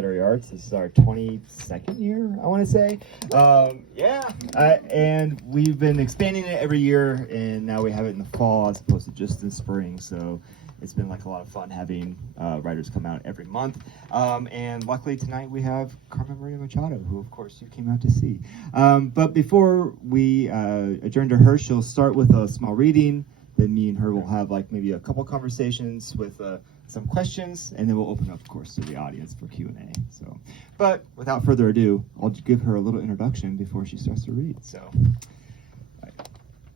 Literary Arts. This is our 22nd year, I want to say. And we've been expanding it every year, and now we have it in the fall as opposed to just in spring. So it's been like a lot of fun having writers come out every month. And luckily tonight we have Carmen Maria Machado, who of course you came out to see. But before we adjourn to her, she'll start with a small reading. Then me and her will have like maybe a couple conversations with some questions, and then we'll open up, of course, to the audience for Q&A. But without further ado, I'll give her a little introduction before she starts to read.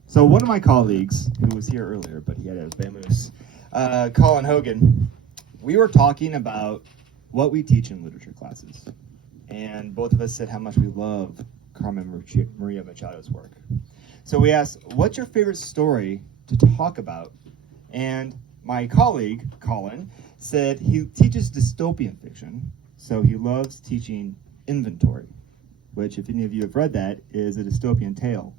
So one of my colleagues, who was here earlier, but he had a vamoose, Colin Hogan, we were talking about what we teach in literature classes. And both of us said how much we love Carmen Maria Machado's work. So we asked, what's your favorite story to talk about? And my colleague, Colin, said he teaches dystopian fiction, so he loves teaching Inventory, which, if any of you have read that, is a dystopian tale.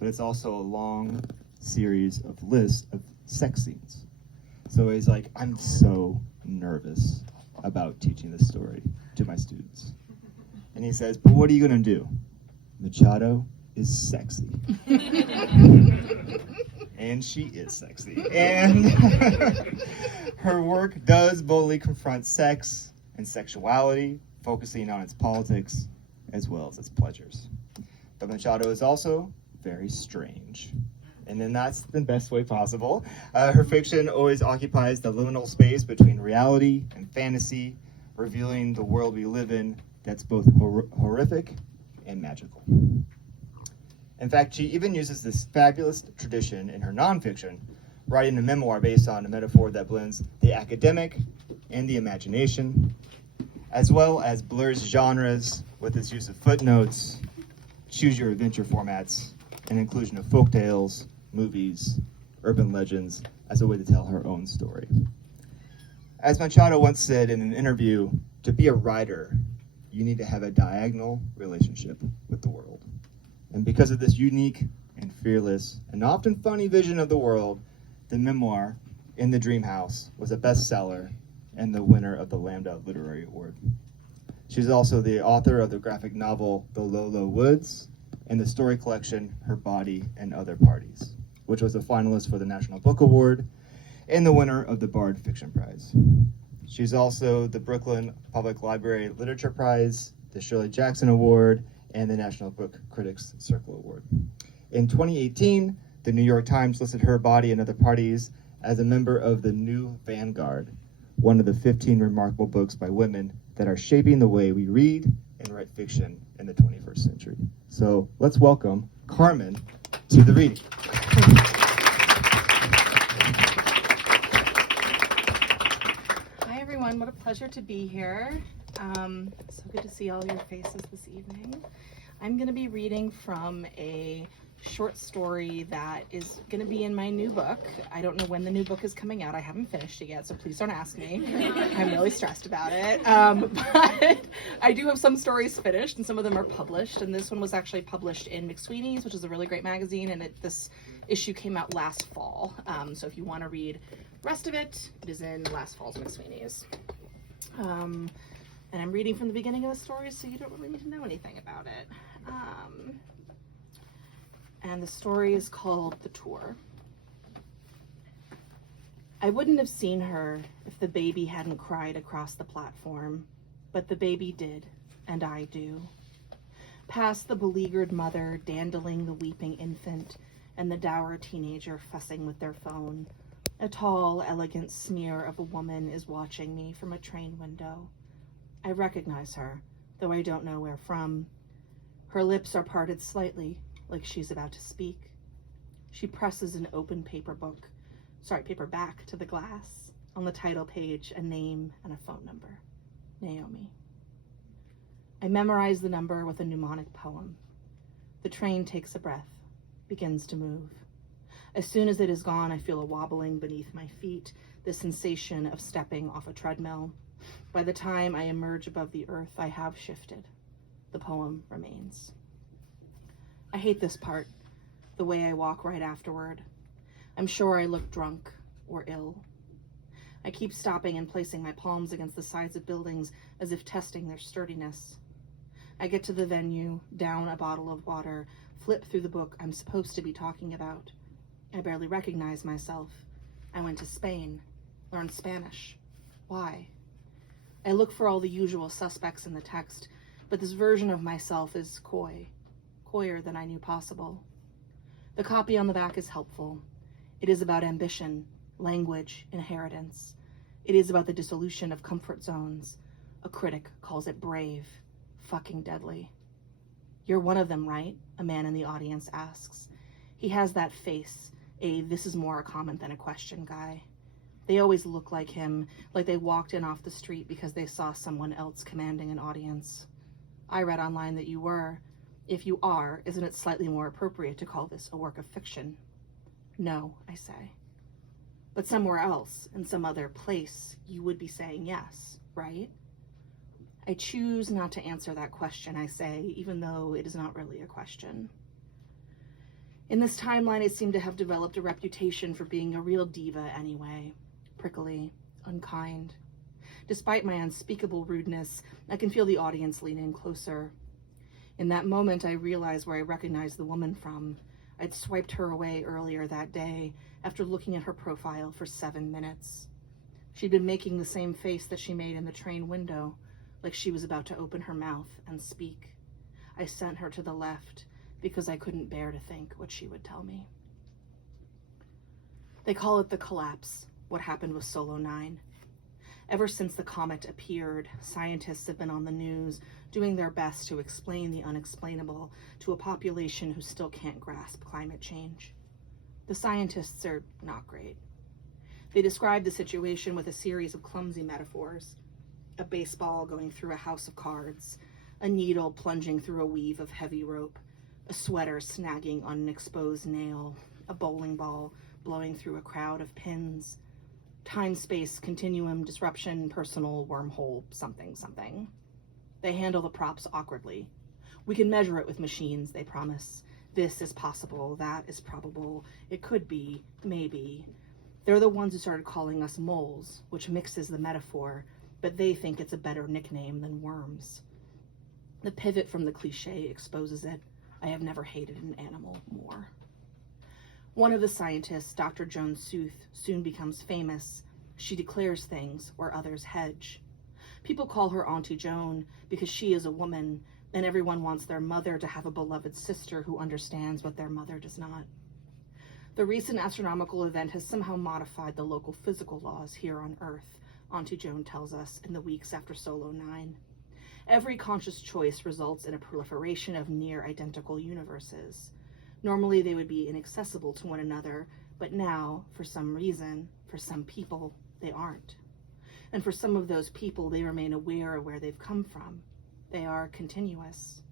But it's also a long series of lists of sex scenes. So he's like, I'm so nervous about teaching this story to my students. And he says, but what are you going to do? Machado is sexy. And she is sexy. And her work does boldly confront sex and sexuality, focusing on its politics as well as its pleasures. But Machado is also very strange. And then that's the best way possible. Her fiction always occupies the liminal space between reality and fantasy, revealing the world we live in that's both horrific and magical. In fact, she even uses this fabulous tradition in her nonfiction, writing a memoir based on a metaphor that blends the academic and the imagination, as well as blurs genres with its use of footnotes, choose-your-adventure formats, and inclusion of folktales, movies, urban legends, as a way to tell her own story. As Machado once said in an interview, to be a writer, you need to have a diagonal relationship with the world. And because of this unique and fearless and often funny vision of the world, the memoir, In the Dream House, was a bestseller and the winner of the Lambda Literary Award. She's also the author of the graphic novel The Low, Low Woods and the story collection Her Body and Other Parties, which was a finalist for the National Book Award and the winner of the Bard Fiction Prize. She's also the Brooklyn Public Library Literature Prize, the Shirley Jackson Award, and the National Book Critics Circle Award. In 2018, the New York Times listed Her Body and Other Parties as a member of the New Vanguard, one of the 15 remarkable books by women that are shaping the way we read and write fiction in the 21st century. So let's welcome Carmen to the reading. Hi everyone, what a pleasure to be here. So good to see all your faces this evening. I'm going to be reading from a short story that is going to be in my new book. I don't know when the new book is coming out. I haven't finished it yet, so please don't ask me. I'm really stressed about it. But I do have some stories finished, and some of them are published. And this one was actually published in McSweeney's, which is a really great magazine, and this issue came out last fall. So if you want to read the rest of it, it is in last fall's McSweeney's. And I'm reading from the beginning of the story, so you don't really need to know anything about it. And the story is called The Tour. I wouldn't have seen her if the baby hadn't cried across the platform, but the baby did, and I do. Past the beleaguered mother dandling the weeping infant and the dour teenager fussing with their phone, a tall, elegant smear of a woman is watching me from a train window. I recognize her, though I don't know where from. Her lips are parted slightly, like she's about to speak. She presses an open paperback to the glass. On the title page, a name and a phone number. Naomi. I memorize the number with a mnemonic poem. The train takes a breath, begins to move. As soon as it is gone, I feel a wobbling beneath my feet, the sensation of stepping off a treadmill. By the time I emerge above the earth, I have shifted. The poem remains. I hate this part, the way I walk right afterward. I'm sure I look drunk or ill. I keep stopping and placing my palms against the sides of buildings as if testing their sturdiness. I get to the venue, down a bottle of water, flip through the book I'm supposed to be talking about. I barely recognize myself. I went to Spain, learned Spanish. Why? I look for all the usual suspects in the text, but this version of myself is coyer than I knew possible. The copy on the back is helpful. It is about ambition, language, inheritance. It is about the dissolution of comfort zones. A critic calls it brave, fucking deadly. You're one of them, right? A man in the audience asks. He has that face, this is more a comment than a question guy. They always look like him, like they walked in off the street because they saw someone else commanding an audience. I read online that you were. If you are, isn't it slightly more appropriate to call this a work of fiction? No, I say. But somewhere else, in some other place, you would be saying yes, right? I choose not to answer that question, I say, even though it is not really a question. In this timeline, I seem to have developed a reputation for being a real diva anyway. Prickly, unkind. Despite my unspeakable rudeness, I can feel the audience lean in closer. In that moment, I realize where I recognize the woman from. I'd swiped her away earlier that day after looking at her profile for 7 minutes. She'd been making the same face that she made in the train window, like she was about to open her mouth and speak. I sent her to the left because I couldn't bear to think what she would tell me. They call it the collapse, what happened with Solo 9. Ever since the comet appeared, scientists have been on the news doing their best to explain the unexplainable to a population who still can't grasp climate change. The scientists are not great. They describe the situation with a series of clumsy metaphors. A baseball going through a house of cards, a needle plunging through a weave of heavy rope, a sweater snagging on an exposed nail, a bowling ball blowing through a crowd of pins, time-space continuum disruption, personal wormhole, something. They handle the props awkwardly. We can measure it with machines, they promise. This is possible, that is probable, it could be, maybe. They're the ones who started calling us moles, which mixes the metaphor, but they think it's a better nickname than worms. The pivot from the cliche exposes it. I have never hated an animal more. One of the scientists, Dr. Joan Sooth, soon becomes famous. She declares things where others hedge. People call her Auntie Joan because she is a woman, and everyone wants their mother to have a beloved sister who understands what their mother does not. The recent astronomical event has somehow modified the local physical laws here on Earth, Auntie Joan tells us in the weeks after Solo 9. Every conscious choice results in a proliferation of near-identical universes. Normally they would be inaccessible to one another, but now, for some reason, for some people, they aren't. And for some of those people, they remain aware of where they've come from. They are continuous.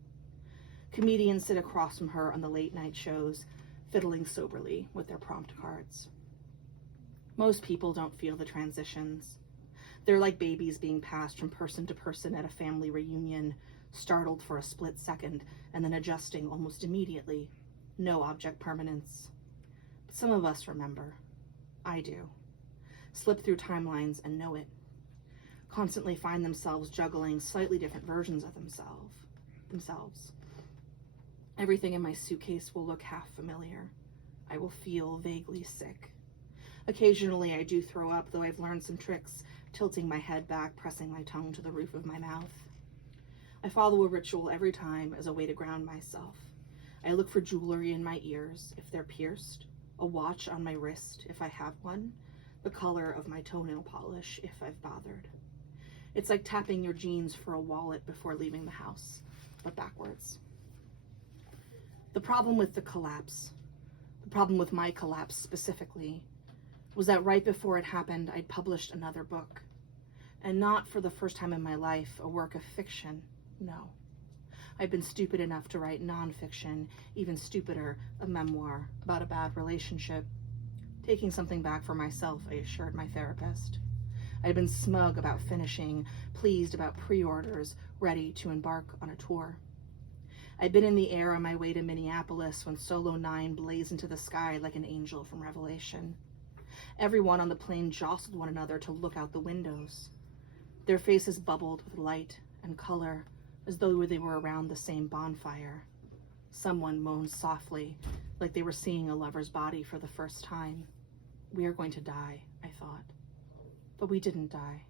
Comedians sit across from her on the late-night shows, fiddling soberly with their prompt cards. Most people don't feel the transitions. They're like babies being passed from person to person at a family reunion, startled for a split second and then adjusting almost immediately. No object permanence. But some of us remember. I do. Slip through timelines and know it. Constantly find themselves juggling slightly different versions of themselves. Everything in my suitcase will look half familiar. I will feel vaguely sick. Occasionally I do throw up, though I've learned some tricks, tilting my head back, pressing my tongue to the roof of my mouth. I follow a ritual every time as a way to ground myself. I look for jewelry in my ears, if they're pierced, a watch on my wrist, if I have one, the color of my toenail polish, if I've bothered. It's like tapping your jeans for a wallet before leaving the house, but backwards. The problem with the collapse, the problem with my collapse specifically, was that right before it happened, I'd published another book. And not for the first time in my life, a work of fiction, no. I'd been stupid enough to write nonfiction, even stupider, a memoir about a bad relationship. Taking something back for myself, I assured my therapist. I'd been smug about finishing, pleased about pre-orders, ready to embark on a tour. I'd been in the air on my way to Minneapolis when Solo 9 blazed into the sky like an angel from Revelation. Everyone on the plane jostled one another to look out the windows. Their faces bubbled with light and color, as though they were around the same bonfire. Someone moaned softly, like they were seeing a lover's body for the first time. We are going to die, I thought. But we didn't die.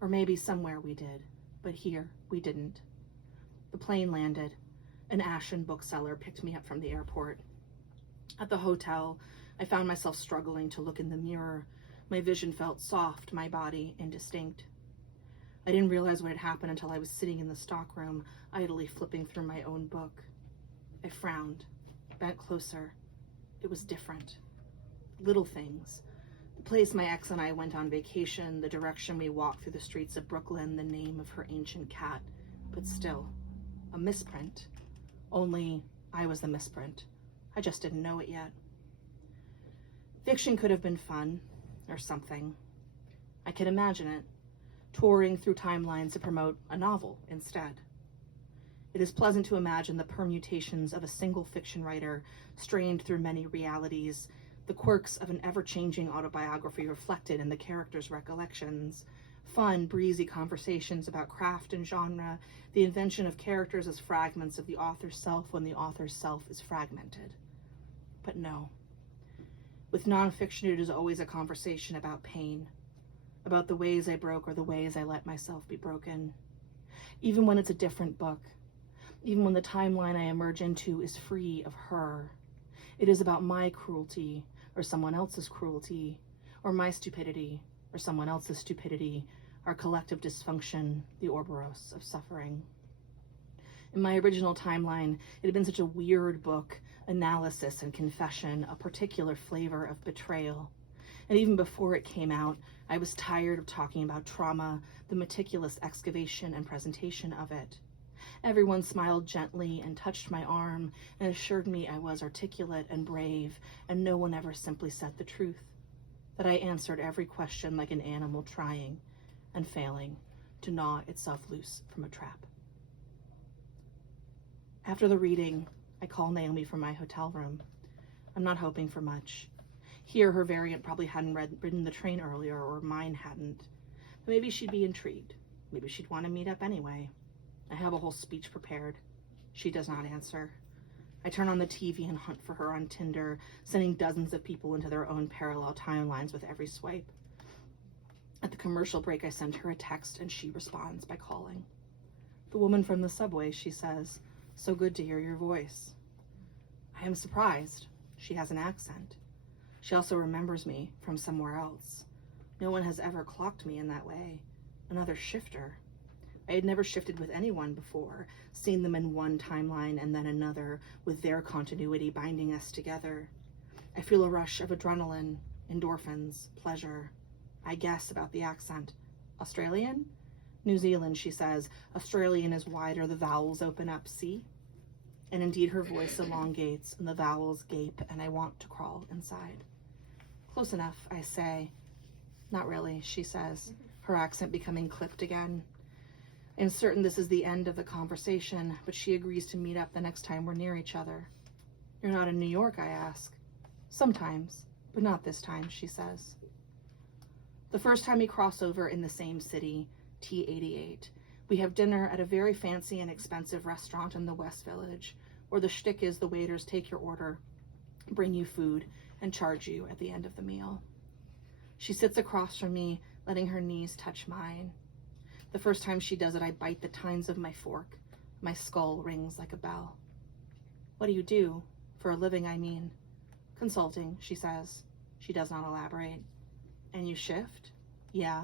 Or maybe somewhere we did, but here we didn't. The plane landed. An ashen bookseller picked me up from the airport. At the hotel, I found myself struggling to look in the mirror. My vision felt soft, my body indistinct. I didn't realize what had happened until I was sitting in the stockroom, idly flipping through my own book. I frowned, bent closer. It was different. Little things. The place my ex and I went on vacation, the direction we walked through the streets of Brooklyn, the name of her ancient cat. But still, a misprint. Only I was the misprint. I just didn't know it yet. Fiction could have been fun, or something. I could imagine it, touring through timelines to promote a novel instead. It is pleasant to imagine the permutations of a single fiction writer strained through many realities, the quirks of an ever-changing autobiography reflected in the characters' recollections, fun, breezy conversations about craft and genre, the invention of characters as fragments of the author's self when the author's self is fragmented. But no. With nonfiction, it is always a conversation about pain, about the ways I broke or the ways I let myself be broken. Even when it's a different book, even when the timeline I emerge into is free of her, it is about my cruelty or someone else's cruelty, or my stupidity or someone else's stupidity, our collective dysfunction, the Ouroboros of suffering. In my original timeline, it had been such a weird book, analysis and confession, a particular flavor of betrayal. And even before it came out, I was tired of talking about trauma, the meticulous excavation and presentation of it. Everyone smiled gently and touched my arm and assured me I was articulate and brave, and no one ever simply said the truth, that I answered every question like an animal trying and failing to gnaw itself loose from a trap. After the reading, I call Naomi from my hotel room. I'm not hoping for much. Here, her variant probably hadn't ridden the train earlier, or mine hadn't. But maybe she'd be intrigued. Maybe she'd want to meet up anyway. I have a whole speech prepared. She does not answer. I turn on the TV and hunt for her on Tinder, sending dozens of people into their own parallel timelines with every swipe. At the commercial break, I send her a text and she responds by calling. The woman from the subway, she says, "So good to hear your voice." I am surprised. She has an accent. She also remembers me from somewhere else. No one has ever clocked me in that way. Another shifter. I had never shifted with anyone before, seen them in one timeline and then another, with their continuity binding us together. I feel a rush of adrenaline, endorphins, pleasure. I guess about the accent. Australian? New Zealand, she says. Australian is wider, the vowels open up, see? And indeed her voice elongates and the vowels gape, and I want to crawl inside. Close enough, I say. Not really, she says, her accent becoming clipped again. I'm certain this is the end of the conversation, but she agrees to meet up the next time we're near each other. You're not in New York, I ask. Sometimes, but not this time, she says. The first time we cross over in the same city, T88, we have dinner at a very fancy and expensive restaurant in the West Village, where the shtick is the waiters take your order, bring you food, and charge you at the end of the meal. She sits across from me, letting her knees touch mine. The first time she does it, I bite the tines of my fork. My skull rings like a bell. What do you do? For a living, I mean. Consulting, she says. She does not elaborate. And you shift? Yeah.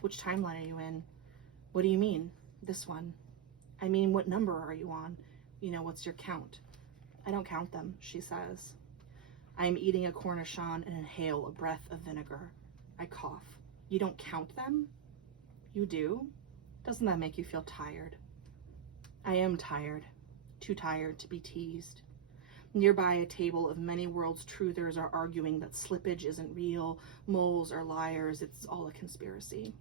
Which timeline are you in? What do you mean? This one. I mean, what number are you on? You know, what's your count? I don't count them, she says. I am eating a cornichon and inhale a breath of vinegar. I cough. You don't count them? You do? Doesn't that make you feel tired? I am tired. Too tired to be teased. Nearby, a table of many worlds truthers are arguing that slippage isn't real, moles are liars, it's all a conspiracy.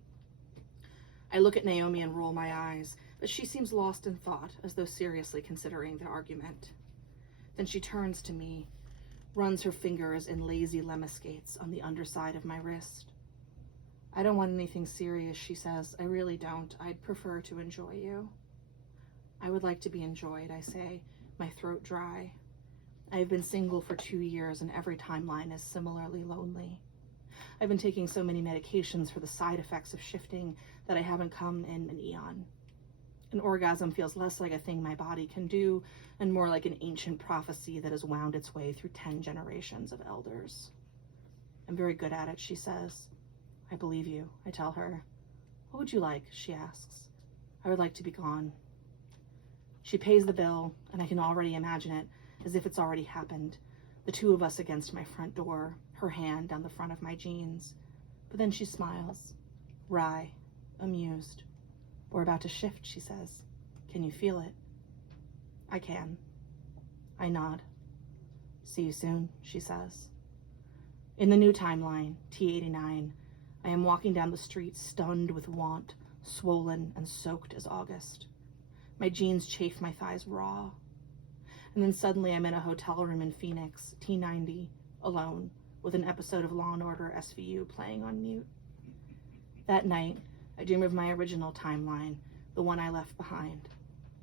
I look at Naomi and roll my eyes, but she seems lost in thought, as though seriously considering the argument. Then she turns to me. runs her fingers in lazy lemniscates on the underside of my wrist. I don't want anything serious, she says. I really don't. I'd prefer to enjoy you. I would like to be enjoyed, I say, my throat dry. I have been single for 2 years and every timeline is similarly lonely. I've been taking so many medications for the side effects of shifting that I haven't come in an eon. An orgasm feels less like a thing my body can do and more like an ancient prophecy that has wound its way through 10 generations of elders. I'm very good at it, she says. I believe you, I tell her. What would you like, she asks. I would like to be gone. She pays the bill, and I can already imagine it, as if it's already happened. The two of us against my front door, her hand down the front of my jeans. But then she smiles, wry, amused. We're about to shift, she says. Can you feel it? I can. I nod. See you soon, she says. In the new timeline, T89, I am walking down the street stunned with want, swollen and soaked as August. My jeans chafe my thighs raw. And then suddenly I'm in a hotel room in Phoenix, T90, alone, with an episode of Law & Order SVU playing on mute. That night, I dream of my original timeline, the one I left behind.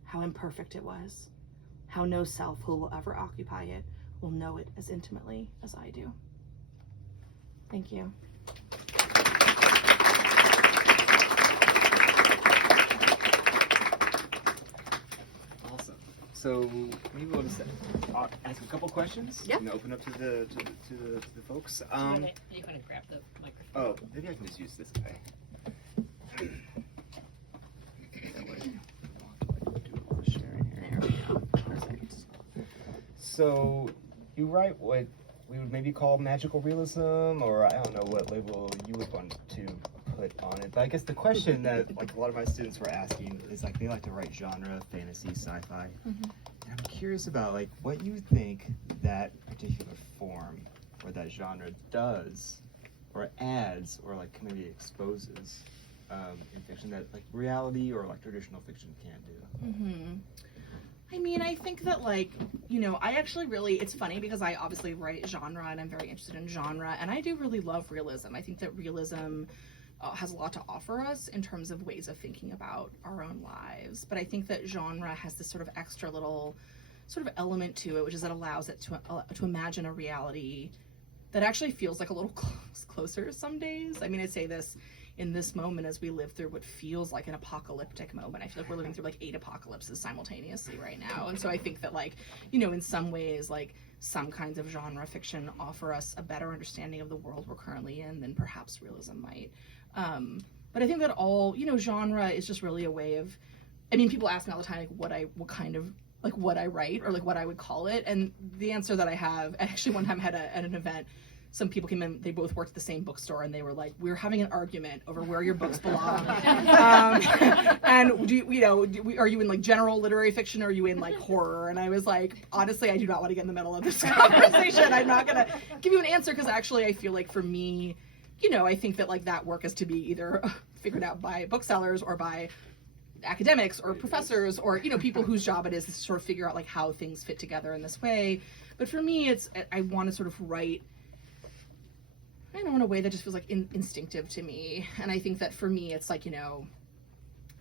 How imperfect it was. How no self who will ever occupy it will know it as intimately as I do. Thank you. Awesome. So maybe we'll just ask a couple questions. Yeah. And open up to the folks. Are you going to grab the microphone? Oh, maybe I can just use this guy. That way. Do all the sharing here. There we go. Perfect. So you write what we would maybe call magical realism, or I don't know what label you would want to put on it. But I guess the question that like a lot of my students were asking is like they like to write genre, fantasy, sci-fi. And I'm curious about like what you think that particular form or that genre does or adds or like maybe exposes in fiction that like reality or like traditional fiction can't do. I mean, I think that like, you know, I actually really, it's funny because I obviously write genre and I'm very interested in genre and I do really love realism. I think that realism has a lot to offer us in terms of ways of thinking about our own lives. But I think that genre has this sort of extra little sort of element to it, which is that allows it to imagine a reality that actually feels like a little closer some days. I mean, I say this in this moment as we live through what feels like an apocalyptic moment. I feel like we're living through like 8 apocalypses simultaneously right now. And so I think that like, you know, in some ways, like some kinds of genre fiction offer us a better understanding of the world we're currently in than perhaps realism might. But I think that all, you know, genre is just really a way of, I mean, people ask me all the time, like what I write or like what I would call it. And the answer that I have, actually one time I had at an event, some people came in, they both worked at the same bookstore and they were like, we're having an argument over where your books belong. And do you know, are you in like general literary fiction or are you in like horror? And I was like, honestly, I do not want to get in the middle of this conversation. I'm not gonna give you an answer because actually I feel like for me, you know, I think that like that work is to be either figured out by booksellers or by academics or professors or, you know, people whose job it is to sort of figure out like how things fit together in this way. But for me, I want to sort of write, I don't know, in a way that just feels like instinctive to me. And I think that for me, it's like, you know,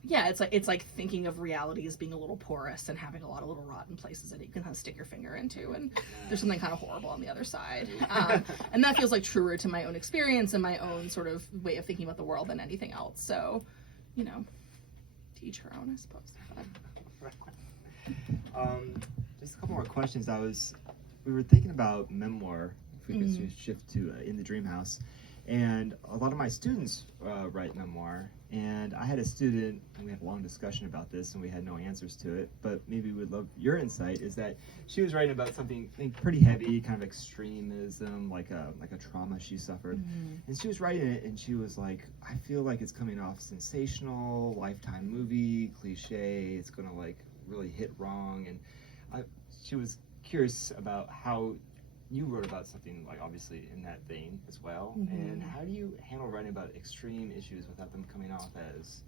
yeah, it's like thinking of reality as being a little porous and having a lot of little rotten places that you can kind of stick your finger into. And there's something kind of horrible on the other side. And that feels like truer to my own experience and my own sort of way of thinking about the world than anything else. So, you know, to each her own, I suppose. Just a couple more questions. We were thinking about memoir. If we could shift to In the Dream House, and a lot of my students write memoir, and I had a student, and we had a long discussion about this, and we had no answers to it, but maybe we'd love your insight, is that she was writing about something I think pretty heavy, kind of extremism, like a trauma she suffered, and she was writing it, and she was like, I feel like it's coming off sensational, Lifetime movie, cliche, it's gonna like really hit wrong, and she was curious about how you wrote about something like obviously in that vein as well, and how do you handle writing about extreme issues without them coming off as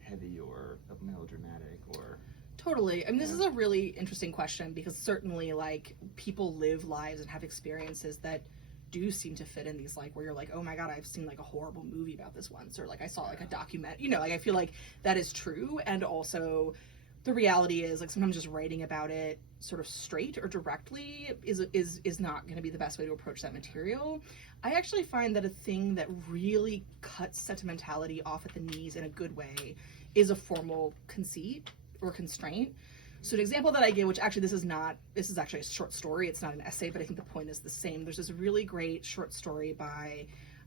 heavy or melodramatic or Totally. I mean, this is a really interesting question because certainly, like, people live lives and have experiences that do seem to fit in these, like, where you're like, oh my god, I've seen, like, a horrible movie about this once, or, like, I saw, like, a document, you know, like, I feel like that is true, and also the reality is, like, sometimes just writing about it sort of straight or directly is not going to be the best way to approach that material. I actually find that a thing that really cuts sentimentality off at the knees in a good way is a formal conceit or constraint. So an example that I give, which actually this is actually a short story, it's not an essay, but I think the point is the same. There's this really great short story by,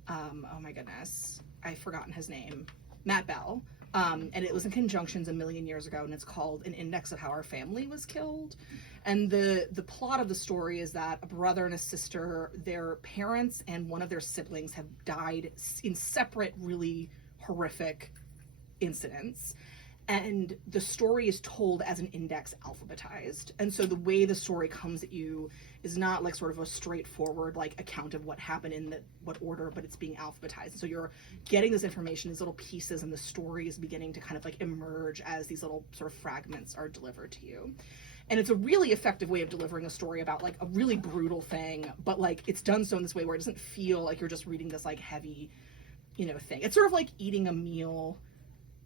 oh my goodness, I've forgotten his name, Matt Bell. And it was in Conjunctions a million years ago, and it's called An Index of How Our Family Was Killed. And the plot of the story is that a brother and a sister, their parents and one of their siblings have died in separate, really horrific incidents. And the story is told as an index alphabetized. And so the way the story comes at you is not like sort of a straightforward like account of what happened in what order, but it's being alphabetized. So you're getting this information, these little pieces, and the story is beginning to kind of like emerge as these little sort of fragments are delivered to you. And it's a really effective way of delivering a story about like a really brutal thing, but like it's done so in this way where it doesn't feel like you're just reading this like heavy, you know, thing. It's sort of like eating a meal,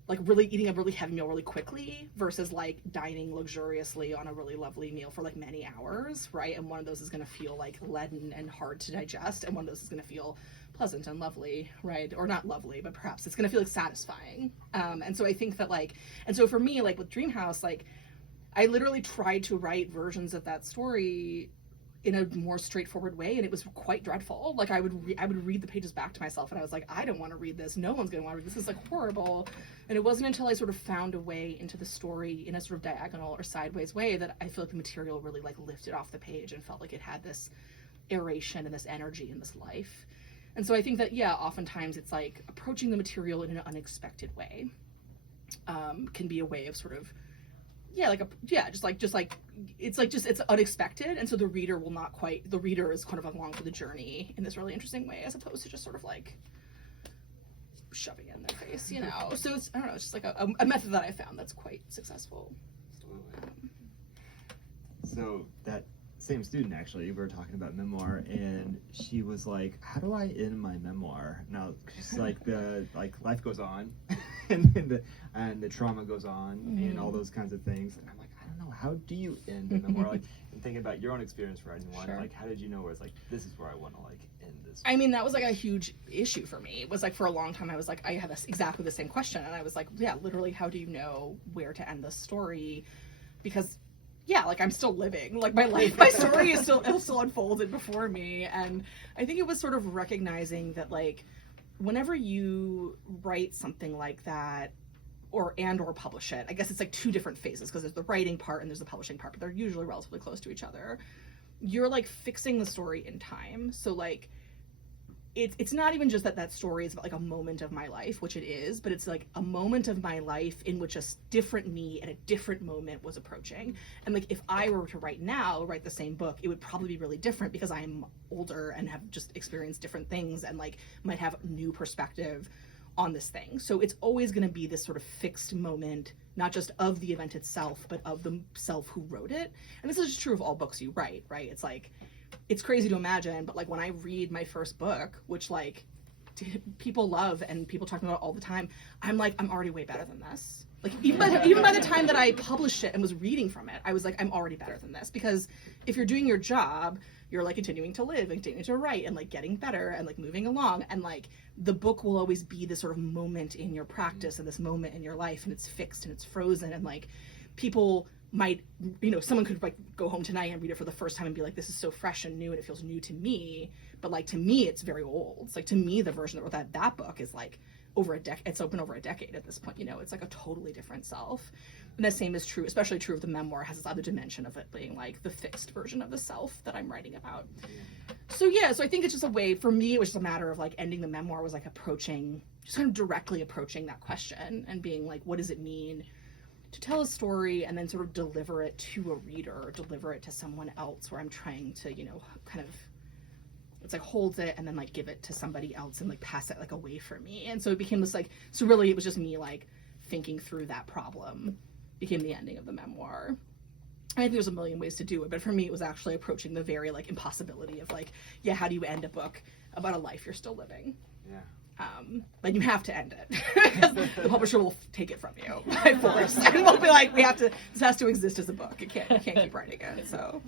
like really eating a really heavy meal really quickly versus like dining luxuriously on a really lovely meal for like many hours, right? And one of those is going to feel like leaden and hard to digest, and one of those is going to feel pleasant and lovely, right? Or not lovely, but perhaps it's going to feel like satisfying. And so I think that like, and so for me, like with Dreamhouse, like I literally tried to write versions of that story in a more straightforward way, and it was quite dreadful. Like I would read the pages back to myself, and I was like, I don't want to read this. No one's going to want to read this. This is like horrible. And it wasn't until I sort of found a way into the story in a sort of diagonal or sideways way that I feel like the material really like lifted off the page and felt like it had this aeration and this energy and this life. And so I think that, yeah, oftentimes it's like approaching the material in an unexpected way can be a way of sort of, it's unexpected, and so the reader is kind of along for the journey in this really interesting way, as opposed to just sort of like shoving it in their face, you know. So it's, I don't know, it's just like a method that I found that's quite successful. So that same student, actually, we were talking about memoir, and she was like, how do I end my memoir? Now, she's like, life goes on, and the trauma goes on, and all those kinds of things. And I'm like, I don't know, how do you end a memoir? Like, and thinking about your own experience writing one, like, how did you know where it's like, this is where I want to, like, end this? I mean, that was, like, a huge issue for me. It was, like, for a long time, I was, like, I had exactly the same question, and I was, like, yeah, literally, how do you know where to end the story? Because, yeah, like, I'm still living. Like, my story is still unfolded before me, and I think it was sort of recognizing that, like, whenever you write something like that, or publish it, I guess it's like two different phases, because there's the writing part and there's the publishing part, but they're usually relatively close to each other. You're like fixing the story in time. So like it's not even just that story is about like a moment of my life, which it is, but it's like a moment of my life in which a different me at a different moment was approaching. And like if I were to write the same book, it would probably be really different because I'm older and have just experienced different things and like might have new perspective on this thing. So it's always going to be this sort of fixed moment, not just of the event itself, but of the self who wrote it. And this is just true of all books you write, right? It's like, it's crazy to imagine, but like when I read my first book, which like people love and people talk about it all the time, I'm like, I'm already way better than this. Like even by the time that I published it and was reading from it, I was like, I'm already better than this. Because if you're doing your job, you're like continuing to live and continuing to write and like getting better and like moving along, and like the book will always be this sort of moment in your practice and this moment in your life, and it's fixed and it's frozen, and like people might, you know, someone could like go home tonight and read it for the first time and be like, this is so fresh and new and it feels new to me, but like to me it's very old. It's like, to me the version that wrote that book is like over a decade, it's open over a decade at this point, you know. It's like a totally different self. And the same is true, especially true of the memoir, has this other dimension of it being like the fixed version of the self that I'm writing about. So yeah, so I think it's just a way, for me it was just a matter of like ending the memoir was like just kind of directly approaching that question and being like, what does it mean to tell a story and then sort of deliver it to a reader or deliver it to someone else, where I'm trying to, you know, kind of, it's like hold it and then like give it to somebody else and like pass it like away from me. And so it became this like, so really it was just me like thinking through that problem became the ending of the memoir. I think there's a million ways to do it, but for me it was actually approaching the very like impossibility of like, yeah, how do you end a book about a life you're still living? Yeah. But you have to end it because the publisher will take it from you by force, and we'll be like, this has to exist as a book. You can't keep writing it. So.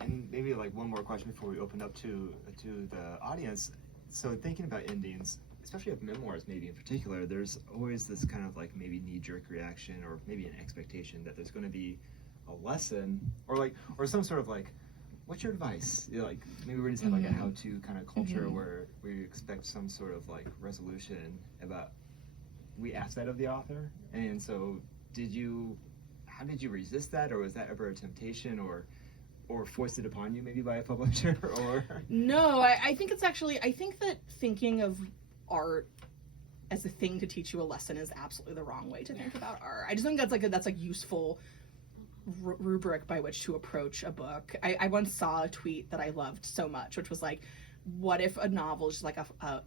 And maybe like one more question before we open up to the audience. So thinking about endings, especially with memoirs, maybe in particular, there's always this kind of like maybe knee-jerk reaction or maybe an expectation that there's going to be a lesson or some sort of like, what's your advice? You know, like maybe we just have like a how-to kind of culture where we expect some sort of like resolution about. We ask that of the author, and so how did you resist that, or was that ever a temptation, or foisted upon you maybe by a publisher, or? No, I think it's actually, I think that thinking of art as a thing to teach you a lesson is absolutely the wrong way to think about art. I just think that's like useful rubric by which to approach a book. I once saw a tweet that I loved so much, which was like, what if a novel is just like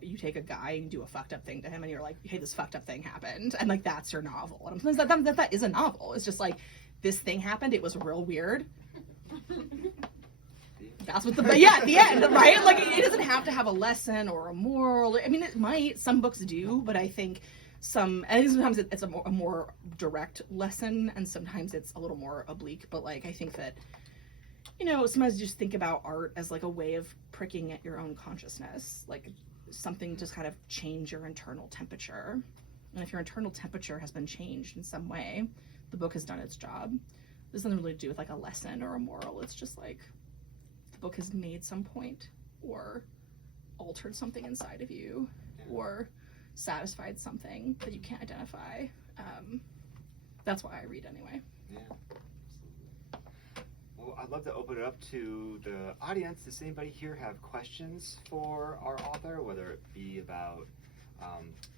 you take a guy and you do a fucked up thing to him and you're like, hey, this fucked up thing happened, and like that's your novel. And I'm saying that is a novel. It's just like, this thing happened, it was real weird. That's what the end, right? Like it doesn't have to have a lesson or a moral. I mean, it might. Some books do, but I think sometimes it's a more direct lesson, and sometimes it's a little more oblique. But like I think that, sometimes you just think about art as like a way of pricking at your own consciousness, like something to kind of change your internal temperature. And if your internal temperature has been changed in some way, the book has done its job. This has nothing really to do with like a lesson or a moral. It's just like the book has made some point or altered something inside of you or satisfied something that you can't identify. That's why I read anyway. Yeah, absolutely. Well, I'd love to open it up to the audience. Does anybody here have questions for our author, whether it be about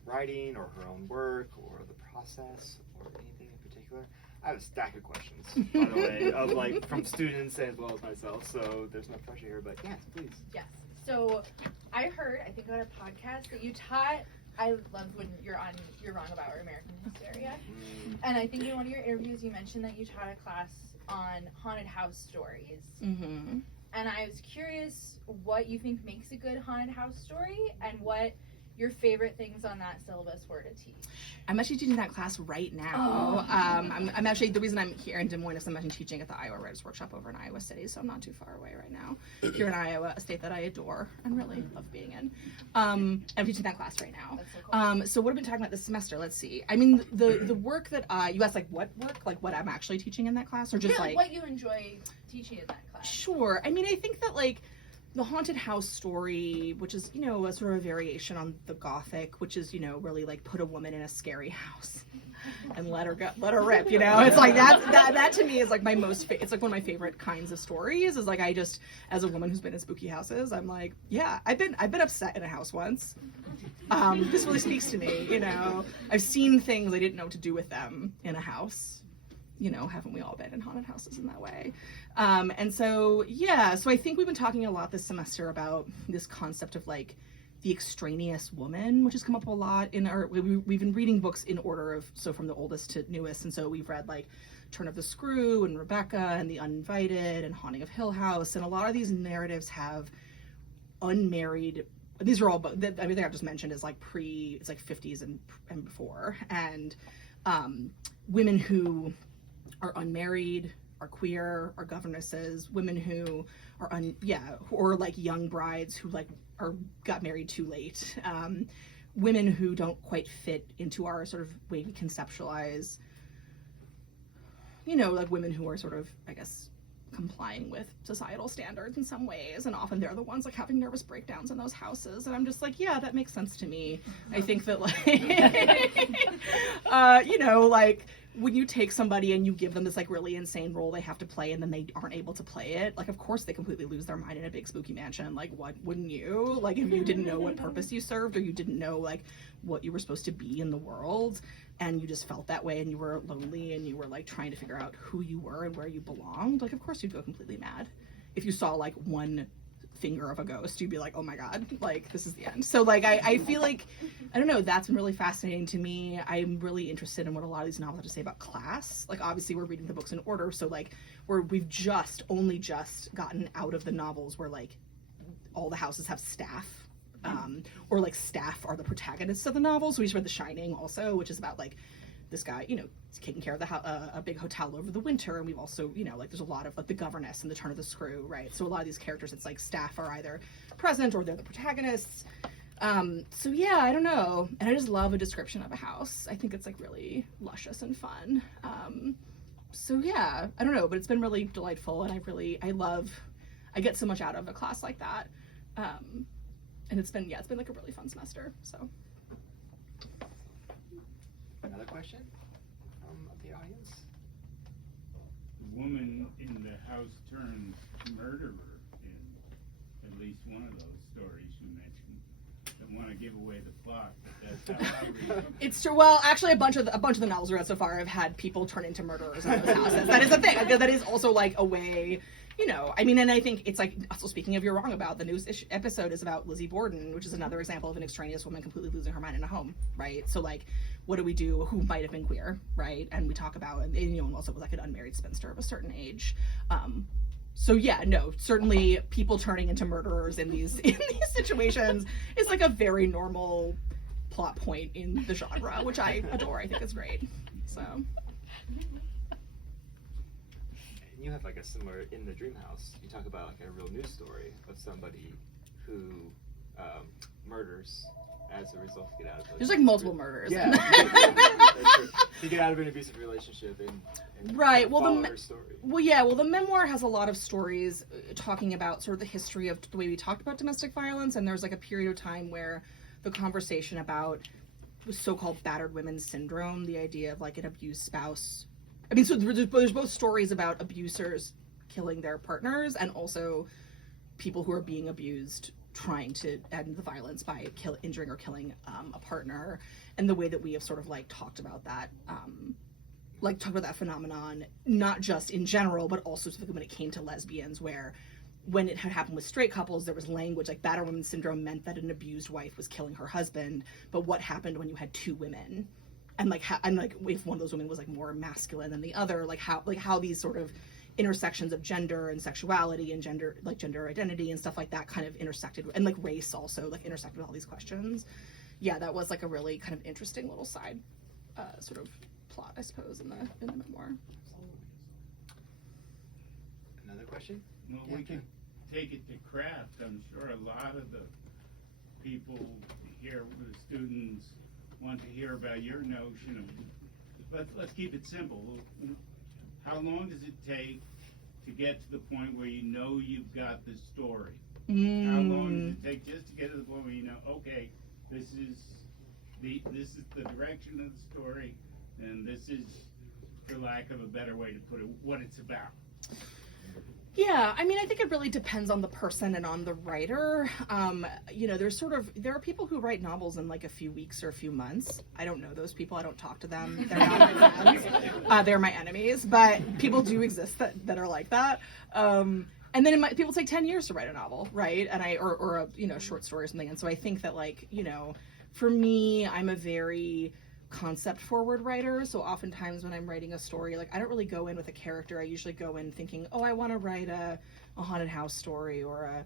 writing or her own work or the process or anything in particular? I have a stack of questions, by the way, of like from students as well as myself, so there's no pressure here, but yes, please. Yes. So I heard, I think on a podcast, that you taught, I love when you're wrong about American hysteria. And I think in one of your interviews you mentioned that you taught a class on haunted house stories. Mm-hmm. And I was curious what you think makes a good haunted house story and what your favorite things on that syllabus were to teach. I'm actually teaching that class right now. I'm actually, the reason I'm here in Des Moines is I'm actually teaching at the Iowa Writers Workshop over in Iowa City, so I'm not too far away right now. Here in Iowa, a state that I adore and really love being in. I'm teaching that class right now. That's so cool. So what have we been talking about this semester? Let's see. I mean, the work that, you asked like what work, like what I'm actually teaching in that class, or just like what you enjoy teaching in that class. Sure. I mean, I think that like, the haunted house story, which is, a sort of a variation on the Gothic, which is, really like put a woman in a scary house and let her rip, It's like that to me is like it's like one of my favorite kinds of stories is like, I just, as a woman who's been in spooky houses, I'm like, yeah, I've been upset in a house once. This really speaks to me, I've seen things I didn't know what to do with them in a house. Haven't we all been in haunted houses in that way? And so I think we've been talking a lot this semester about this concept of like the extraneous woman, which has come up a lot in we've been reading books in order of, so from the oldest to newest. And so we've read like Turn of the Screw and Rebecca and The Uninvited and Haunting of Hill House. And a lot of these narratives have unmarried, these are all, everything I've just mentioned is like it's like 50s and before. And women who are unmarried, are queer, are governesses, women who are or like young brides who like got married too late, women who don't quite fit into our sort of way we conceptualize, like women who are sort of, I guess, complying with societal standards in some ways, and often they're the ones like having nervous breakdowns in those houses, and I'm just like, yeah, that makes sense to me. I think that like like when you take somebody and you give them this like really insane role they have to play and then they aren't able to play it, like of course they completely lose their mind in a big spooky mansion. Like what wouldn't you? Like if you didn't know what purpose you served, or you didn't know like what you were supposed to be in the world, and you just felt that way and you were lonely and you were like trying to figure out who you were and where you belonged, like of course you'd go completely mad if you saw like one finger of a ghost, you'd be like, oh my god, like this is the end. So like I feel like, I don't know, that's been really fascinating to me. I'm really interested in what a lot of these novels have to say about class. Like obviously we're reading the books in order, so like we've only just gotten out of the novels where like all the houses have staff, or like staff are the protagonists of the novel. So we just read The Shining also, which is about like this guy, you know, is taking care of a big hotel over the winter. And we've also, you know, like there's a lot of like the governess and the turn of the screw, right? So a lot of these characters, it's like staff are either present or they're the protagonists. So yeah, I don't know. And I just love a description of a house. I think it's like really luscious and fun. So yeah, I don't know, but it's been really delightful. And I get so much out of a class like that. And it's been like a really fun semester, so. Another question from the audience? The woman in the house turns murderer in at least one of those stories you mentioned. Don't want to give away the plot, but that's how I read it. It's true. Well, actually, a bunch of the novels I read so far have had people turn into murderers in those houses. That is a thing. That is also like a way, you know. I mean, and I think it's like, also speaking of You're Wrong About, the news episode is about Lizzie Borden, which is another example of an extraneous woman completely losing her mind in a home, right? So like, what do we do? Who might have been queer, right? And we talk about, and you know, also was like an unmarried spinster of a certain age. So yeah, no, certainly people turning into murderers in these situations is like a very normal plot point in the genre, which I adore. I think it's great. So. And you have like a similar, in the Dream House, you talk about like a real news story of somebody who murders as a result to get out of There's like multiple murders. Yeah. To get out of an abusive relationship and right. Well, follow her story. Well, the memoir has a lot of stories talking about sort of the history of the way we talked about domestic violence, and there's like a period of time where the conversation about so-called battered women syndrome, the idea of like an abused spouse. I mean, so there's both stories about abusers killing their partners and also people who are being abused trying to end the violence by injuring or killing a partner, and the way that we have sort of like talked about that, like talked about that phenomenon, not just in general, but also specifically when it came to lesbians, where when it had happened with straight couples, there was language like battered woman syndrome meant that an abused wife was killing her husband, but what happened when you had two women? And like, if one of those women was like more masculine than the other, like how these sort of intersections of gender and sexuality and gender identity and stuff like that kind of intersected, and like race also like intersected with all these questions. Yeah, that was like a really kind of interesting little side sort of plot, I suppose, in the memoir. Another question? Well, Yeah, we could take it to craft. I'm sure a lot of the people here, the students, want to hear about your notion of, let's keep it simple. How long does it take to get to the point where you know you've got the story? How long does it take just to get to the point where you know, okay, this is the direction of the story, and this is, for lack of a better way to put it, what it's about? Yeah, I mean, I think it really depends on the person and on the writer. You know, there are people who write novels in like a few weeks or a few months. I don't know those people. I don't talk to them. They're not my friends. They're my enemies. But people do exist that are like that. And then people take 10 years to write a novel, right? And or a short story or something. And so I think that, like, you know, for me, I'm a very concept forward writer, so oftentimes when I'm writing a story, like, I don't really go in with a character. I usually go in thinking, oh, I want to write a haunted house story, or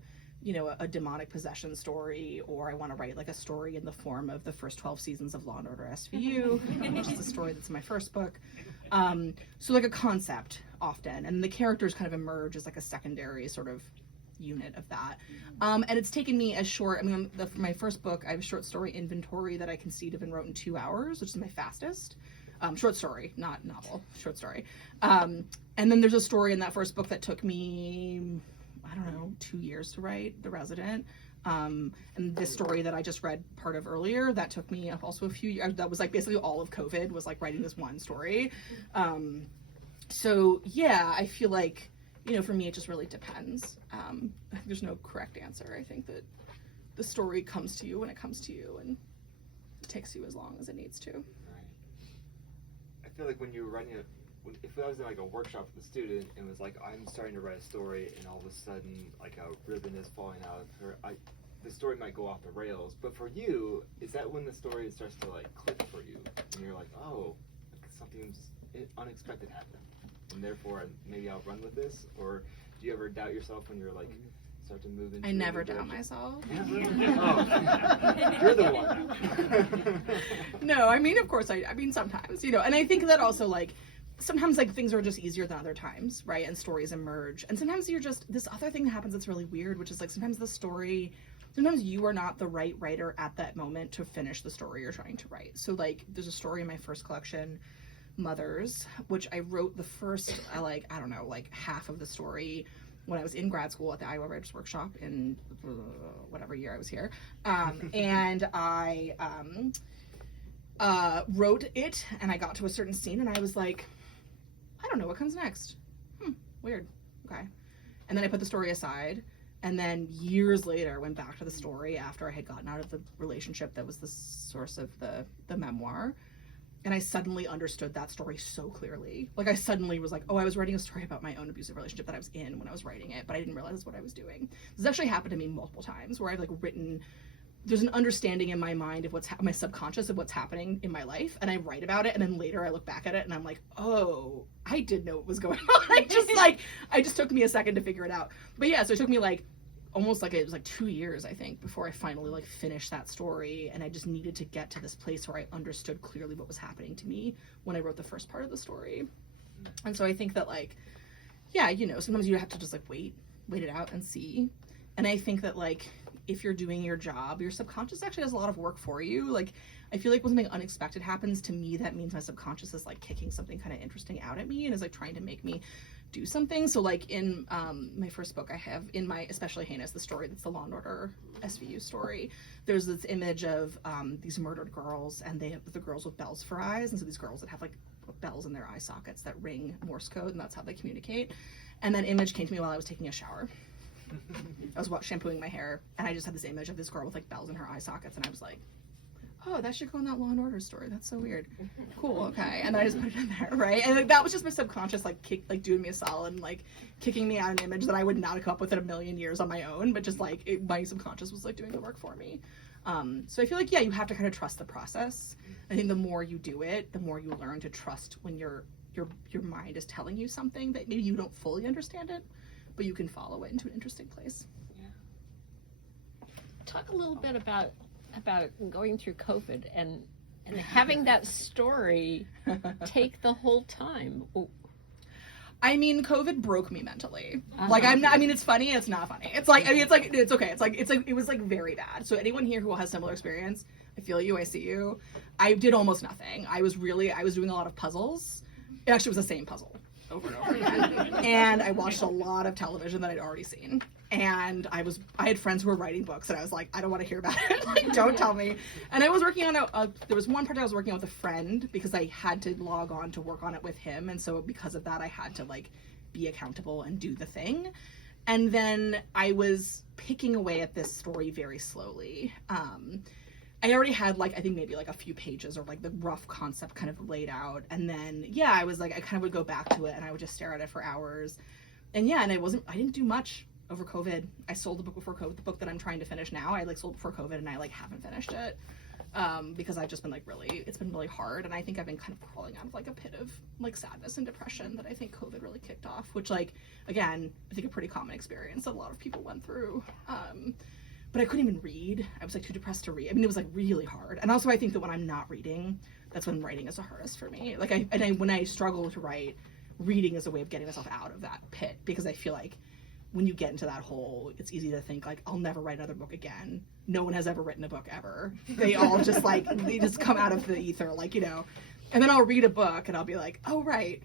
a demonic possession story, or I want to write like a story in the form of the first 12 seasons of Law and Order SVU, which is the story that's in my first book. So like a concept often, and the characters kind of emerge as like a secondary sort of unit of that. And it's taken me for my first book, I have a short story inventory that I conceived of and wrote in 2 hours, which is my fastest. Short story, not novel, short story. And then there's a story in that first book that took me, 2 years to write, The Resident. And this story that I just read part of earlier, that took me also a few years. That was like basically all of COVID was like writing this one story. So yeah, I feel like, for me, it just really depends. I think there's no correct answer. I think that the story comes to you when it comes to you, and it takes you as long as it needs to. Right. I feel like when you're writing if I was in like a workshop with a student and was like, I'm starting to write a story, and all of a sudden like a ribbon is falling out of her, the story might go off the rails. But for you, is that when the story starts to like click for you, and you're like, oh, something unexpected happened, and therefore maybe I'll run with this? Or do you ever doubt yourself when you're like start to move into? I never doubt myself. Oh, you're the one. No, I mean, of course, I mean, sometimes, you know, and I think that also, like, sometimes, like, things are just easier than other times, right? And stories emerge. And sometimes you're just, this other thing that happens that's really weird, which is, like, sometimes you are not the right writer at that moment to finish the story you're trying to write. So, like, there's a story in my first collection, Mothers, which I wrote the first, like, I don't know, like, half of the story when I was in grad school at the Iowa Writers Workshop in whatever year I was here. And I wrote it, and I got to a certain scene, and I was like, I don't know what comes next. Weird. Okay. And then I put the story aside, and then years later went back to the story after I had gotten out of the relationship that was the source of the memoir. And I suddenly understood that story so clearly. Like, I suddenly was like, oh, I was writing a story about my own abusive relationship that I was in when I was writing it, but I didn't realize what I was doing. This has actually happened to me multiple times where I've, like, there's an understanding in my mind of my subconscious of what's happening in my life, and I write about it, and then later I look back at it, and I'm like, oh, I did know what was going on. I just took me a second to figure it out. But yeah, so it took me, like, almost like it was like 2 years, I think, before I finally like finished that story, and I just needed to get to this place where I understood clearly what was happening to me when I wrote the first part of the story. And so I think that, like, yeah, you know, sometimes you have to just like wait it out and see. And I think that, like, if you're doing your job, your subconscious actually does a lot of work for you. Like, I feel like when something unexpected happens to me, that means my subconscious is like kicking something kind of interesting out at me and is like trying to make me do something. So, like, in my first book, I have in my Especially Heinous, the story that's the Law and Order SVU story, there's this image of these murdered girls, and they have the girls with bells for eyes, and so these girls that have like bells in their eye sockets that ring Morse code, and that's how they communicate. And that image came to me while I was taking a shower. I was shampooing my hair, and I just had this image of this girl with like bells in her eye sockets, and I was like, oh, that should go in that Law and Order story. That's so weird. Cool, okay. And then I just put it in there, right? And like, that was just my subconscious, like, doing me a solid and, like, kicking me out an image that I would not have come up with in a million years on my own, but just, like, my subconscious was, like, doing the work for me. So I feel like, yeah, you have to kind of trust the process. I think the more you do it, the more you learn to trust when your mind is telling you something that maybe you don't fully understand it, but you can follow it into an interesting place. Yeah. Talk a little bit about going through COVID and having that story take the whole time. I mean, COVID broke me mentally. Like, I mean, it's funny and it's not funny. It's like, I mean, it's okay. It was like very bad. So anyone here who has similar experience, I feel you, I see you. I did almost nothing. I was doing a lot of puzzles. It actually was the same puzzle over and over again. And I watched a lot of television that I'd already seen. And I had friends who were writing books, and I was like, I don't want to hear about it. Like, don't tell me. And I was working on there was one project I was working on with a friend because I had to log on to work on it with him. And so because of that, I had to like be accountable and do the thing. And then I was picking away at this story very slowly. I already had like, I think maybe like a few pages or like the rough concept kind of laid out. And then, yeah, I was like, I kind of would go back to it and I would just stare at it for hours. And yeah, and I didn't do much over COVID. I sold the book before COVID, the book that I'm trying to finish now. I like sold before COVID and I like haven't finished it because I've just been like it's been really hard. And I think I've been kind of crawling out of like a pit of like sadness and depression that I think COVID really kicked off, which like, again, I think a pretty common experience that a lot of people went through. But I couldn't even read. I was like too depressed to read. I mean, it was like really hard. And also I think that when I'm not reading, that's when writing is the hardest for me. Like when I struggle to write, reading is a way of getting myself out of that pit, because I feel like when you get into that hole, it's easy to think like, I'll never write another book again. No one has ever written a book ever. They all just like, they just come out of the ether, like, you know. And then I'll read a book and I'll be like, oh, right.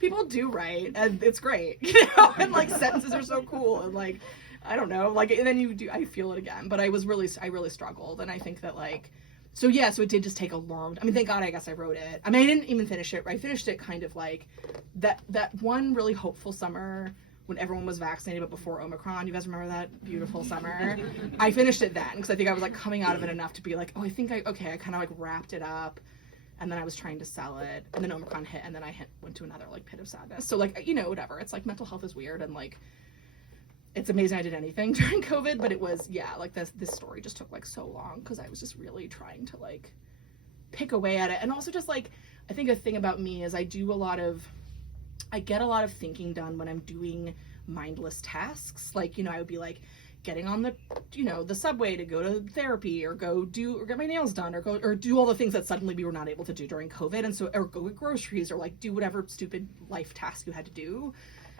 People do write and it's great, you know, and like sentences are so cool and like, I don't know, like, and then I feel it again. But I really struggled. And I think that like, so yeah, so it did just take a long, I mean, thank God, I guess I wrote it. I mean, I didn't even finish it. I finished it kind of like that one really hopeful summer when everyone was vaccinated, but before Omicron. You guys remember that beautiful summer? I finished it then because I think I was like coming out of it enough to be like, oh, I kind of like wrapped it up. and then I was trying to sell it, and then Omicron hit, and then I went to another like pit of sadness. So like, you know, whatever. It's like mental health is weird, and like it's amazing I did anything during COVID, but it was, yeah, like this story just took like so long because I was just really trying to like pick away at it. And also just like, I think a thing about me is I get a lot of thinking done when I'm doing mindless tasks. Like, you know, I would be like getting on the, you know, the subway to go to therapy or get my nails done or do all the things that suddenly we were not able to do during COVID. And so, or go get groceries or like do whatever stupid life task you had to do.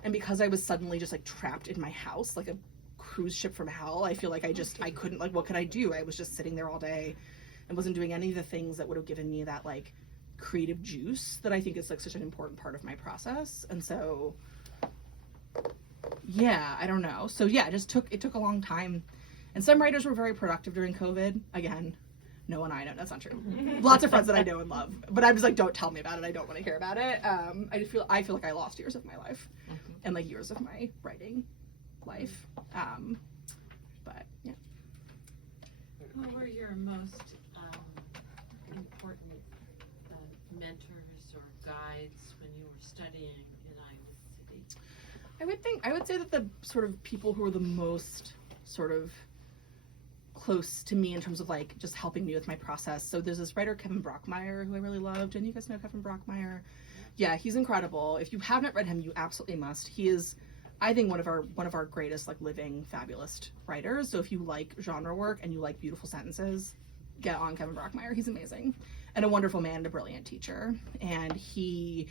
And because I was suddenly just like trapped in my house, like a cruise ship from hell, I feel like I couldn't, like, what could I do? I was just sitting there all day and wasn't doing any of the things that would have given me that like creative juice that I think is like such an important part of my process. And so, yeah, I don't know. So yeah, it took a long time. And some writers were very productive during COVID. Again, no one I know, that's not true. Lots of friends that I know and love, but I'm just like, don't tell me about it. I don't want to hear about it. I feel like I lost years of my life and like years of my writing life. But yeah. Who were your most important mentors or guides when you were studying in Iowa City? I would say that the sort of people who were the most sort of close to me in terms of like just helping me with my process. So there's this writer, Kevin Brockmeyer, who I really loved. And you guys know Kevin Brockmeyer? Yeah, he's incredible. If you haven't read him, you absolutely must. He is, I think, one of our greatest like living fabulous writers. So if you like genre work and you like beautiful sentences, get on Kevin Brockmeyer. He's amazing and a wonderful man and a brilliant teacher. And he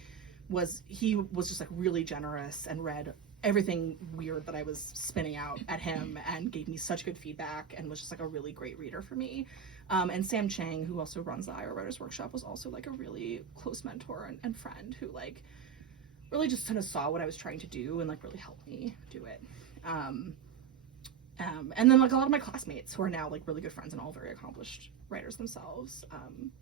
was just like really generous and read everything weird that I was spinning out at him and gave me such good feedback and was just like a really great reader for me. And Sam Chang, who also runs the Iowa Writers Workshop, was also like a really close mentor and friend who like really just kind of saw what I was trying to do and like really helped me do it. And then like a lot of my classmates who are now like really good friends and all very accomplished writers themselves,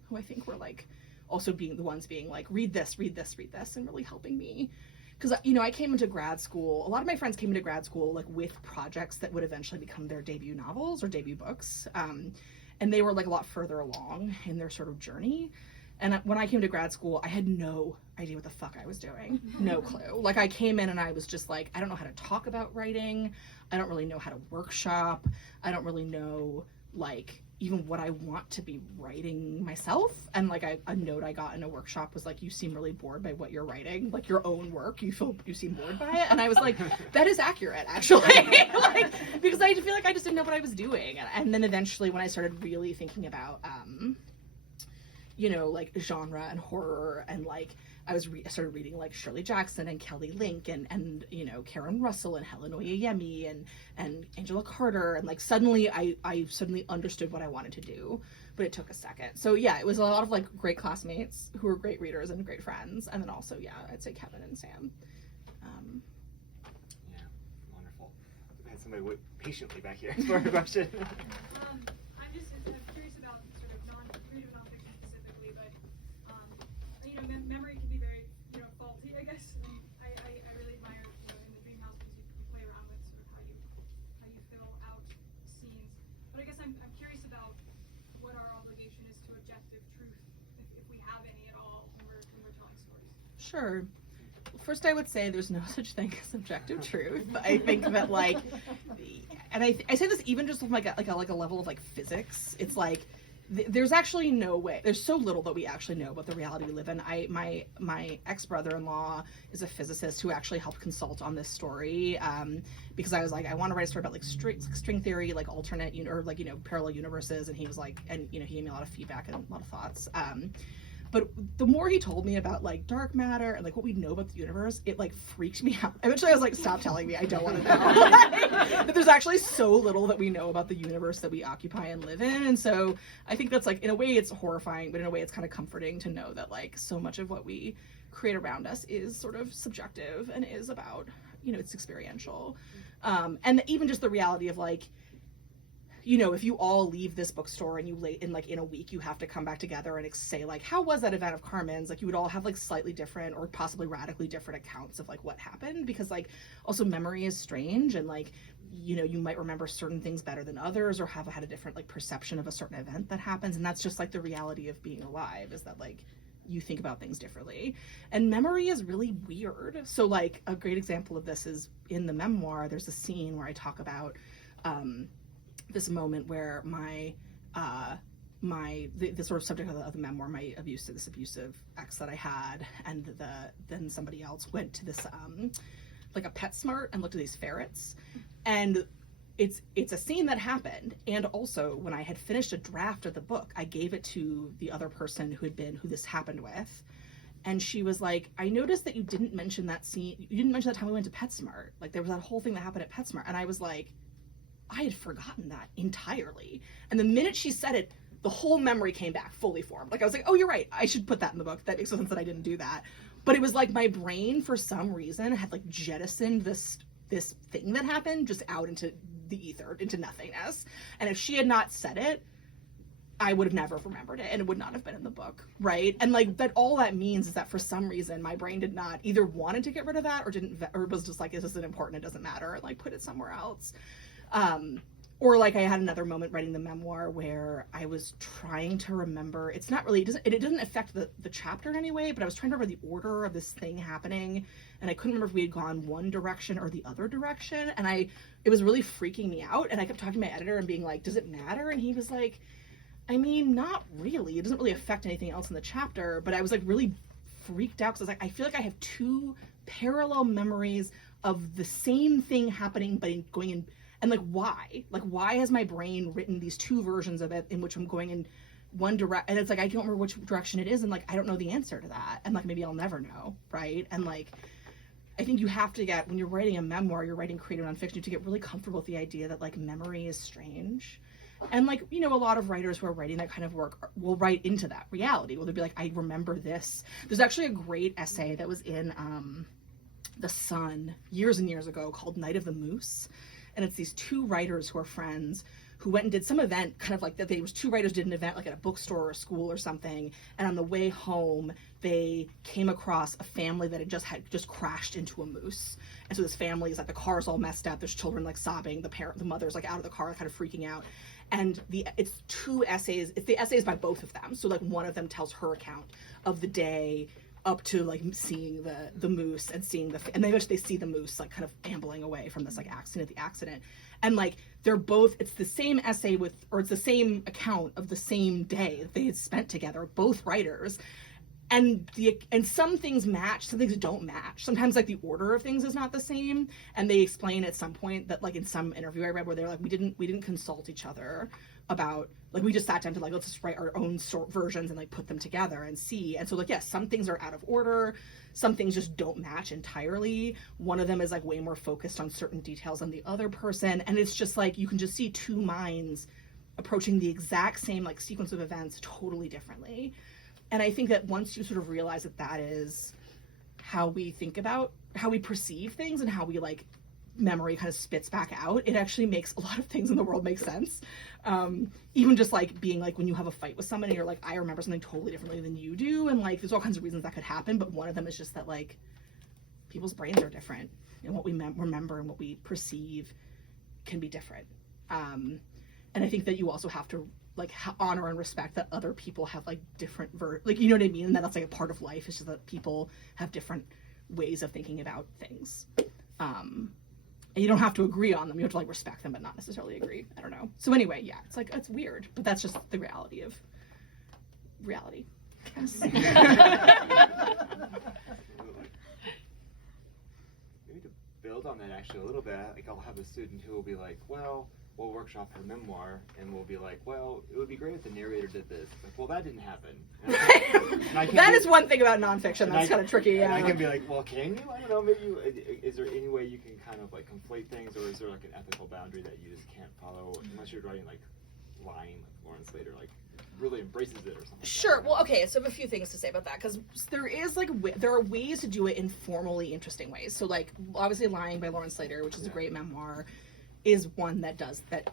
who I think were like also being the ones being like, read this, and really helping me. Because, you know, I came into grad school, a lot of my friends came into grad school like with projects that would eventually become their debut novels or debut books. And they were like a lot further along in their sort of journey. And when I came to grad school, I had no idea what the fuck I was doing. No clue. Like I came in and I was just like, I don't know how to talk about writing. I don't really know how to workshop. I don't really know like even what I want to be writing myself. And like a note I got in a workshop was like, you seem really bored by what you're writing, like your own work. You seem bored by it. And I was like, that is accurate actually. Like, because I feel like I just didn't know what I was doing. And then eventually when I started really thinking about, you know, like genre and horror and like, I started reading like Shirley Jackson and Kelly Link and you know, Karen Russell and Helen Oyeyemi and Angela Carter. And like suddenly I suddenly understood what I wanted to do, but it took a second. So yeah, it was a lot of like great classmates who were great readers and great friends. And then also, yeah, I'd say Kevin and Sam. Yeah, wonderful. We had somebody wait patiently back here for a question. I'm curious about sort of creative nonfiction specifically, but you know, memory can be very, you know, faulty, I guess. And I really admire, you know, in the dream house because you play around with sort of how you fill out scenes. But I guess I'm curious about what our obligation is to objective truth, if we have any at all when we're telling stories. Sure. First, I would say there's no such thing as objective truth. I think that like, and I say this even just from like a level of like physics. It's like there's actually no way. There's so little that we actually know about the reality we live in. My ex-brother-in-law is a physicist who actually helped consult on this story because I was like, I want to write a story about like string theory, like alternate or like, you know, parallel universes, and he was like, and you know, he gave me a lot of feedback and a lot of thoughts. But the more he told me about like dark matter and like what we know about the universe, it like freaked me out. Eventually I was like, stop telling me, I don't want to know. Like, there's actually so little that we know about the universe that we occupy and live in. And so I think that's like, in a way it's horrifying, but in a way it's kind of comforting to know that like so much of what we create around us is sort of subjective and is about, you know, it's experiential. And even just the reality of like, you know, if you all leave this bookstore and you in a week, you have to come back together and say like, how was that event of Carmen's? Like you would all have like slightly different or possibly radically different accounts of like what happened, because like also memory is strange and like, you know, you might remember certain things better than others or have had a different like perception of a certain event that happens. And that's just like the reality of being alive, is that like you think about things differently. And memory is really weird. So like a great example of this is in the memoir, there's a scene where I talk about this moment where the sort of subject of the memoir, this abusive ex that I had, and then somebody else went to this like a PetSmart and looked at these ferrets, and it's a scene that happened. And also when I had finished a draft of the book, I gave it to the other person who this happened with, and she was like, I noticed that you didn't mention that scene, you didn't mention that time we went to PetSmart, like there was that whole thing that happened at PetSmart. And I was like, I had forgotten that entirely. And the minute she said it, the whole memory came back fully formed. Like I was like, oh, you're right, I should put that in the book. That makes sense that I didn't do that. But it was like my brain for some reason had like jettisoned this thing that happened just out into the ether, into nothingness. And if she had not said it, I would have never remembered it, and it would not have been in the book, right? And like that, all that means is that for some reason my brain did not either wanted to get rid of that or was just like, this isn't important, it doesn't matter, and like put it somewhere else. Or like I had another moment writing the memoir where I was trying to remember, it doesn't affect the chapter in any way, but I was trying to remember the order of this thing happening, and I couldn't remember if we had gone one direction or the other direction, and it was really freaking me out. And I kept talking to my editor and being like, does it matter? And he was like, I mean, not really, it doesn't really affect anything else in the chapter. But I was like really freaked out because I was like, I feel like I have two parallel memories of the same thing happening, but going in. And like, why has my brain written these two versions of it in which I'm going in one direction? And it's like, I don't remember which direction it is. And like, I don't know the answer to that. And like, maybe I'll never know. Right. And like, I think you have to when you're writing a memoir, you're writing creative nonfiction, you have to get really comfortable with the idea that like memory is strange. And like, you know, a lot of writers who are writing that kind of work will write into that reality. Will they be like, I remember this. There's actually a great essay that was in The Sun years and years ago called Night of the Moose. And it's these two writers who are friends who went and did some event, kind of like that. Two writers did an event like at a bookstore or a school or something. And on the way home, they came across a family that had just crashed into a moose. And so this family is like, the car's all messed up. There's children like sobbing. The mother's like out of the car, kind of freaking out. And it's two essays. It's the essays by both of them. So like one of them tells her account of the day up to like seeing the moose and seeing and they eventually see the moose like kind of ambling away from this like accident. And like they're both, it's the same essay it's the same account of the same day that they had spent together, both writers. And some things match, some things don't match. Sometimes like the order of things is not the same. And they explain at some point that like in some interview I read where they're like, we didn't consult each other about, like, we just sat down to like, let's just write our own versions and like put them together and see. And so like, yes, some things are out of order. Some things just don't match entirely. One of them is like way more focused on certain details than the other person. And it's just like, you can just see two minds approaching the exact same like sequence of events totally differently. And I think that once you sort of realize that is how we think about, how we perceive things and how we like memory kind of spits back out, it actually makes a lot of things in the world make sense. Even just like being like when you have a fight with somebody, you're like, I remember something totally differently than you do. And like, there's all kinds of reasons that could happen. But one of them is just that like people's brains are different and what we remember and what we perceive can be different. And I think that you also have to like honor and respect that other people have like different like, you know what I mean? And that's like a part of life. It's just that people have different ways of thinking about things. And you don't have to agree on them. You have to like respect them, but not necessarily agree. I don't know. So anyway, yeah, it's like, it's weird, but that's just the reality of reality. Yes. Maybe to build on that actually a little bit, like I'll have a student who will be like, well, we'll workshop her memoir, and we'll be like, well, it would be great if the narrator did this. Like, well, that didn't happen. That is one thing about nonfiction that's kind of tricky. Yeah. And I can be like, well, can you? I don't know. Maybe is there any way you can kind of like conflate things, or is there like an ethical boundary that you just can't follow unless you're writing like lying, like Lauren Slater, like really embraces it or something? Sure. Well, okay. So I have a few things to say about that, because there is like there are ways to do it in formally interesting ways. So like obviously Lying by Lauren Slater, which is a great memoir, is one that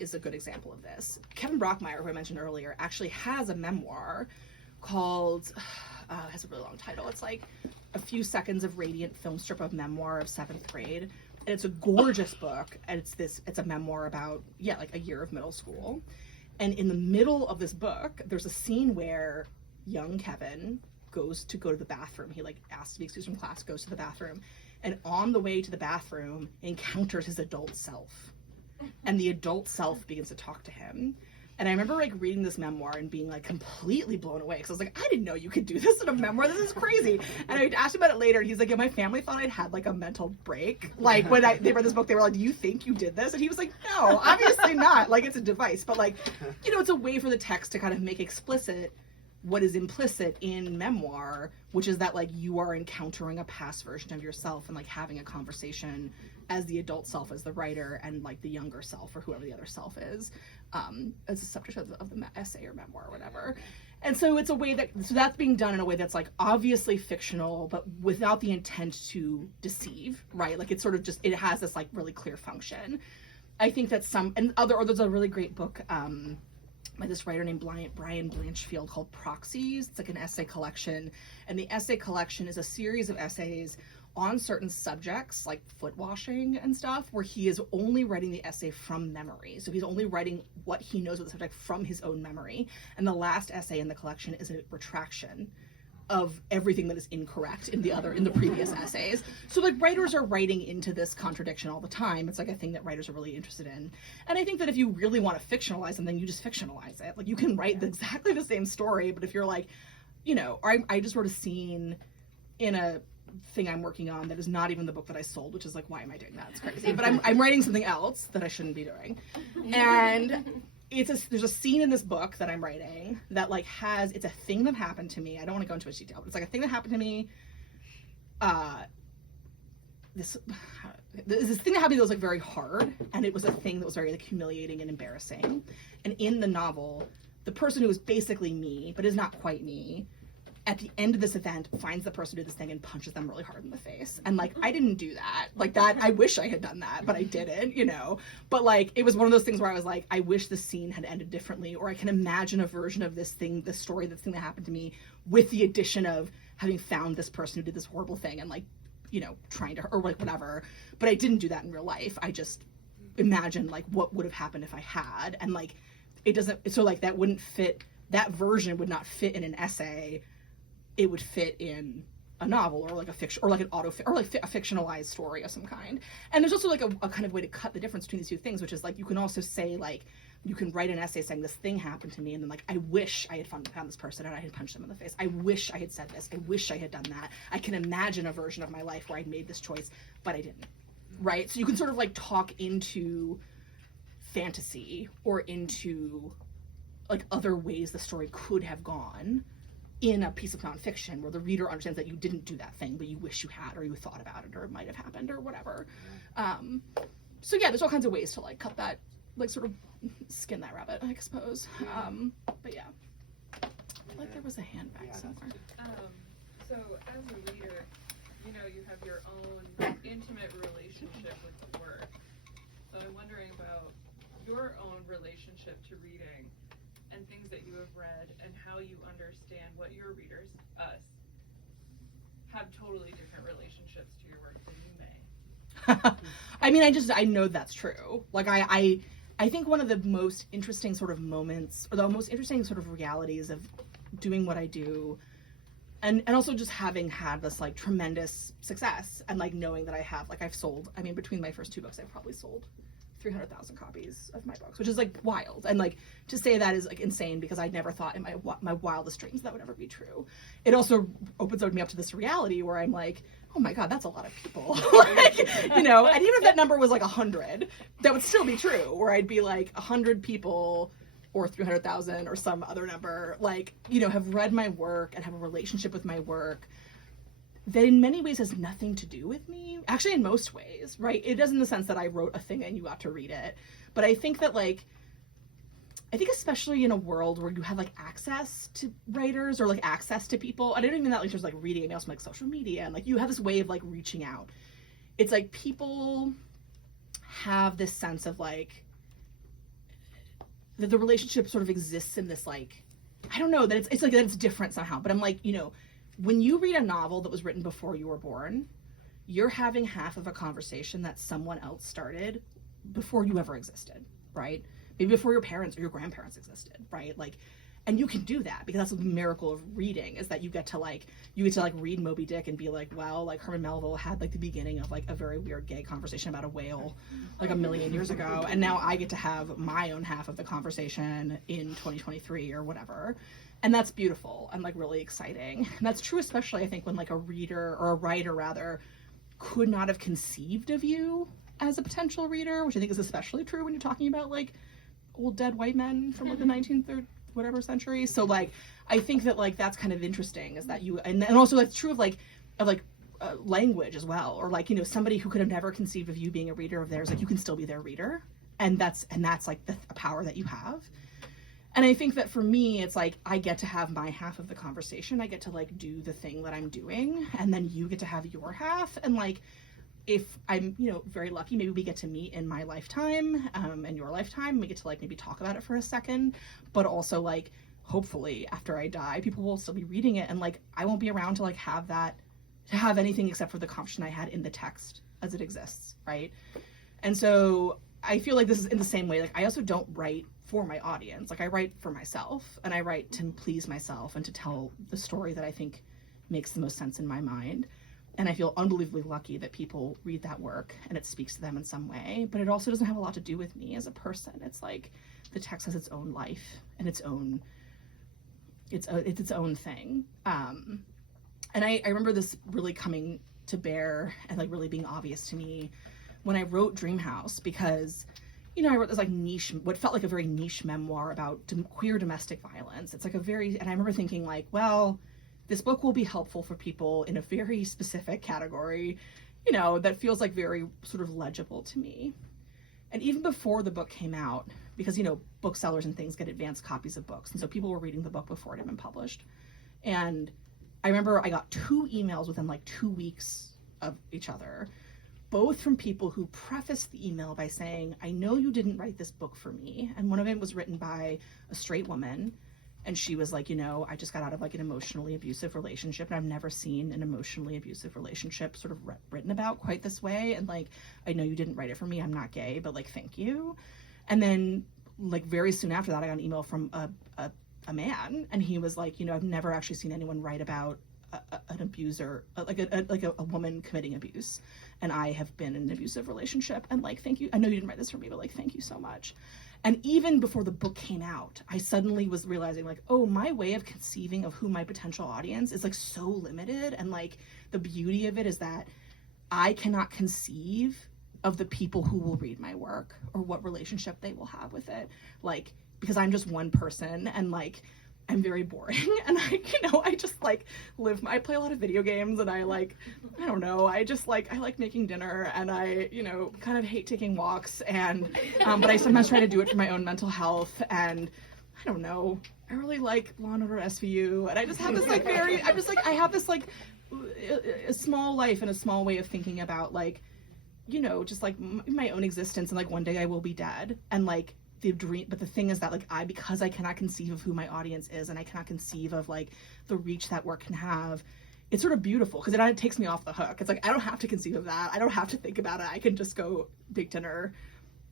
is a good example of this. Kevin Brockmeyer, who I mentioned earlier, actually has a memoir called, has a really long title. It's like A Few Seconds of Radiant Film Strip of Memoir of 7th Grade. And it's a gorgeous book. And it's a memoir about, like a year of middle school. And in the middle of this book, there's a scene where young Kevin goes to go to the bathroom. He like asks to be excused from class, goes to the bathroom, and on the way to the bathroom encounters his adult self. And the adult self begins to talk to him. And I remember like reading this memoir and being like completely blown away, because I was like, I didn't know you could do this in a memoir. This is crazy. And I asked him about it later, and he's like, yeah, my family thought I'd had like a mental break. Like when they read this book, they were like, do you think you did this? And he was like, no, obviously not. Like it's a device, but like, you know, it's a way for the text to kind of make explicit what is implicit in memoir, which is that like you are encountering a past version of yourself and like having a conversation as the adult self, as the writer, and like the younger self or whoever the other self is, as a subject of the essay or memoir or whatever. And so it's a way that, so that's being done in a way that's like obviously fictional, but without the intent to deceive, right? Like it's sort of just, it has this like really clear function. I think that there's a really great book, by this writer named Brian Blanchfield called Proxies. It's like an essay collection. And the essay collection is a series of essays on certain subjects like foot washing and stuff, where he is only writing the essay from memory. So he's only writing what he knows of the subject from his own memory. And the last essay in the collection is a retraction of everything that is incorrect in the previous essays. So like writers are writing into this contradiction all the time. It's like a thing that writers are really interested in. And I think that if you really want to fictionalize something, you just fictionalize it. Like you can write exactly the same story, but if you're like, you know, I just wrote a scene in a thing I'm working on that is not even the book that I sold, which is like, why am I doing that? It's crazy. But I'm writing something else that I shouldn't be doing. And there's a scene in this book that I'm writing that like it's a thing that happened to me. I don't want to go into much detail, but it's like a thing that happened to me. This thing that happened to me that was like very hard, and it was a thing that was very like humiliating and embarrassing. And in the novel, the person who is basically me, but is not quite me, at the end of this event finds the person who did this thing and punches them really hard in the face. And like, I didn't do that. Like that, I wish I had done that, but I didn't, you know. But like, it was one of those things where I was like, I wish the scene had ended differently, or I can imagine a version of this thing that happened to me, with the addition of having found this person who did this horrible thing and like, you know, trying to, or like whatever. But I didn't do that in real life. I just imagined like what would have happened if I had. And like, it doesn't, so like that wouldn't fit, that version would not fit in an essay. It would fit in a novel, or like a fiction, or like an or like a fictionalized story of some kind. And there's also like a kind of way to cut the difference between these two things, which is like, you can also say like, you can write an essay saying this thing happened to me, and then like, I wish I had found this person and I had punched them in the face. I wish I had said this. I wish I had done that. I can imagine a version of my life where I made this choice, but I didn't. Right? So you can sort of like talk into fantasy or into like other ways the story could have gone in a piece of nonfiction, where the reader understands that you didn't do that thing, but you wish you had, or you thought about it, or it might have happened, or whatever. So yeah, there's all kinds of ways to like cut that, like sort of skin that rabbit, I suppose. But yeah, I feel like there was a hand back somewhere. So as a reader, you know, you have your own intimate relationship with the work. So I'm wondering about your own relationship to reading and things that you have read, and how you understand what your readers, us, have totally different relationships to your work than you may. I mean, I know that's true. Like I think one of the most interesting sort of moments, or the most interesting sort of realities of doing what I do, and also just having had this like tremendous success, and like knowing that I've sold, I mean, between my first two books, I've probably sold 300,000 copies of my books, which is like wild. And like, to say that is like insane, because I never thought in my wildest dreams that would ever be true. It also opens me up to this reality where I'm like, oh my God, that's a lot of people. Like, you know, and even if that number was like 100, that would still be true, where I'd be like 100 people or 300,000 or some other number, like, you know, have read my work and have a relationship with my work that in many ways has nothing to do with me. Actually, in most ways, right? It does in the sense that I wrote a thing and you got to read it. But I think that especially in a world where you have like access to writers, or like access to people, I don't even mean that like there's like reading, I mean also like social media, and like you have this way of like reaching out. It's like people have this sense of like, that the relationship sort of exists in this like, I don't know, that it's like that it's different somehow. But I'm like, you know, when you read a novel that was written before you were born, you're having half of a conversation that someone else started before you ever existed, right? Maybe before your parents or your grandparents existed, right? Like, And you can do that because that's the miracle of reading, is that you get to read Moby Dick and be like, well, like Herman Melville had like the beginning of like a very weird gay conversation about a whale like a million years ago, and now I get to have my own half of the conversation in 2023 or whatever. And that's beautiful and like really exciting. And that's true especially I think when like a reader, or a writer rather, could not have conceived of you as a potential reader, which I think is especially true when you're talking about like old dead white men from like the 19th whatever century. So like I think that like that's kind of interesting, is that you, and also that's true of language as well, or like, you know, somebody who could have never conceived of you being a reader of theirs, like you can still be their reader, and that's like the power that you have. And I think that for me, it's like I get to have my half of the conversation. I get to like do the thing that I'm doing, and then you get to have your half. And like, if I'm, you know, very lucky, maybe we get to meet in my lifetime, and your lifetime. We get to like maybe talk about it for a second, but also like hopefully after I die, people will still be reading it, and like I won't be around to like have anything except for the conversation I had in the text as it exists, right? And so I feel like this is in the same way. Like I also don't write for my audience. Like I write for myself, and I write to please myself and to tell the story that I think makes the most sense in my mind. And I feel unbelievably lucky that people read that work and it speaks to them in some way, but it also doesn't have a lot to do with me as a person. It's like the text has its own life and its own thing. And I remember this really coming to bear and like really being obvious to me when I wrote Dream House, because, you know, I wrote this like niche, what felt like a very niche memoir about queer domestic violence. It's like and I remember thinking like, well, this book will be helpful for people in a very specific category, you know, that feels like very sort of legible to me. And even before the book came out, because, you know, booksellers and things get advanced copies of books, and so people were reading the book before it had been published. And I remember I got 2 emails within like 2 weeks of each other, both from people who prefaced the email by saying, I know you didn't write this book for me. And one of them was written by a straight woman. And she was like, you know, I just got out of like an emotionally abusive relationship, and I've never seen an emotionally abusive relationship sort of written about quite this way. And like, I know you didn't write it for me. I'm not gay, but like, thank you. And then like very soon after that, I got an email from a man, and he was like, you know, I've never actually seen anyone write about an abuser, like a woman committing abuse, and I have been in an abusive relationship, and like, thank you. I know you didn't write this for me, but like, thank you so much. And even before the book came out, I suddenly was realizing like, oh, my way of conceiving of who my potential audience is like so limited. And like the beauty of it is that I cannot conceive of the people who will read my work or what relationship they will have with it. Like, because I'm just one person, and like, I'm very boring, and I just like I play a lot of video games, and I like, I don't know, I like making dinner, and I, you know, kind of hate taking walks, and, but I sometimes try to do it for my own mental health, and I don't know, I really like Law & Order SVU, and I just have this like I have this like a small life and a small way of thinking about like, you know, just like my own existence, and like one day I will be dead, and like, the dream, but the thing is that like because I cannot conceive of who my audience is, and I cannot conceive of like the reach that work can have, it's sort of beautiful because it takes me off the hook. It's like I don't have to conceive of that, I don't have to think about it, I can just go make dinner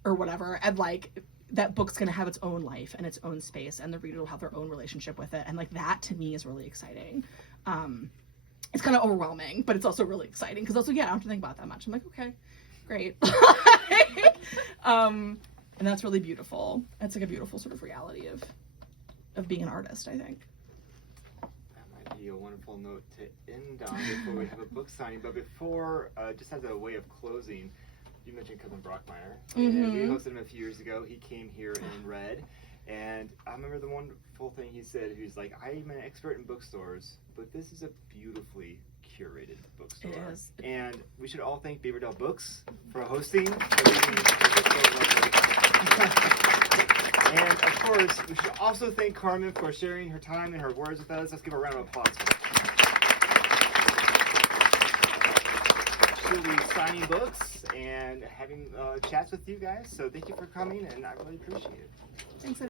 or whatever, and like that book's gonna have its own life and its own space, and the reader will have their own relationship with it, and like that to me is really exciting. It's kind of overwhelming, but it's also really exciting because also, yeah, I don't have to think about that much. I'm like, okay, great. And that's really beautiful. It's like a beautiful sort of reality of being an artist, I think. That might be a wonderful note to end on before we have a book signing. But before, just as a way of closing, you mentioned Cousin Brockmeyer. And we hosted him a few years ago. He came here and read. And I remember the wonderful thing he said. He was like, I'm an expert in bookstores, but this is a beautifully curated bookstore. It is. And we should all thank Beaverdale Books for hosting. And of course, we should also thank Carmen for sharing her time and her words with us. Let's give her a round of applause for that. She'll be signing books and having chats with you guys. So thank you for coming, and I really appreciate it. Thanks.